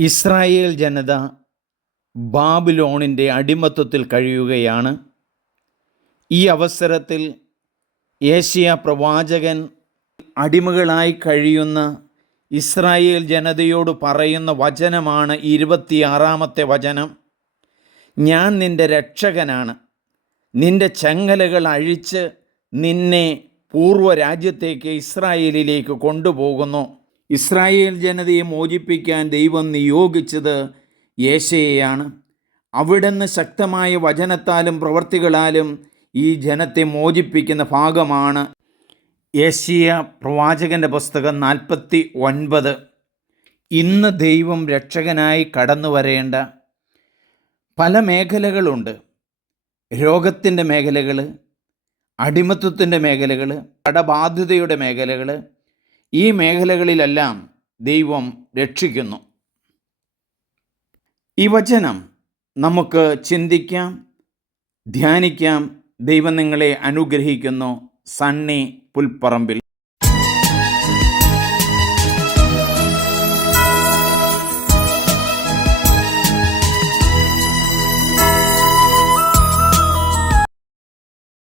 Israel ജനത ബാബിലോണിന്റെ അടിമത്വത്തിൽ കഴിയുകയാണ്. ഈ അവസരത്തിൽ ഏഷ്യ പ്രവാചകൻ അടിമകളായി കഴിയുന്ന ഇസ്രായേൽ ജനതയോട് പറയുന്ന വചനമാണ് ഇരുപത്തിയാറാമത്തെ വചനം. ഞാൻ നിന്റെ രക്ഷകനാണ്. നിന്റെ ചങ്ങലകൾ അഴിച്ച് നിന്നെ പൂർവ രാജ്യത്തേക്ക് ഇസ്രായേലിലേക്ക് കൊണ്ടുപോകുന്നു. ഇസ്രായേൽ ജനതയെ മോചിപ്പിക്കാൻ ദൈവം നിയോഗിച്ചത് യേശയെയാണ്. അവിടുന്ന് ശക്തമായ വചനത്താലും പ്രവർത്തികളാലും ഈ ജനത്തെ മോചിപ്പിക്കുന്ന ഭാഗമാണ് യേശിയ പ്രവാചകന്റെ പുസ്തകം നാൽപ്പത്തി ഒൻപത് ഇന്ന് ദൈവം രക്ഷകനായി കടന്നു വരേണ്ട പല മേഖലകളുണ്ട്. രോഗത്തിന്റെ മേഖലകൾ അടിമത്വത്തിന്റെ മേഖലകൾ കടബാധ്യതയുടെ മേഖലകൾ ഈ മേഖലകളിലെല്ലാം ദൈവം രക്ഷിക്കുന്നു. ഈ വചനം നമുക്ക് ചിന്തിക്കാം ധ്യാനിക്കാം. ദൈവം നിങ്ങളെ അനുഗ്രഹിക്കുന്നു. സണ്ണി പുൽപ്പറമ്പിൽ.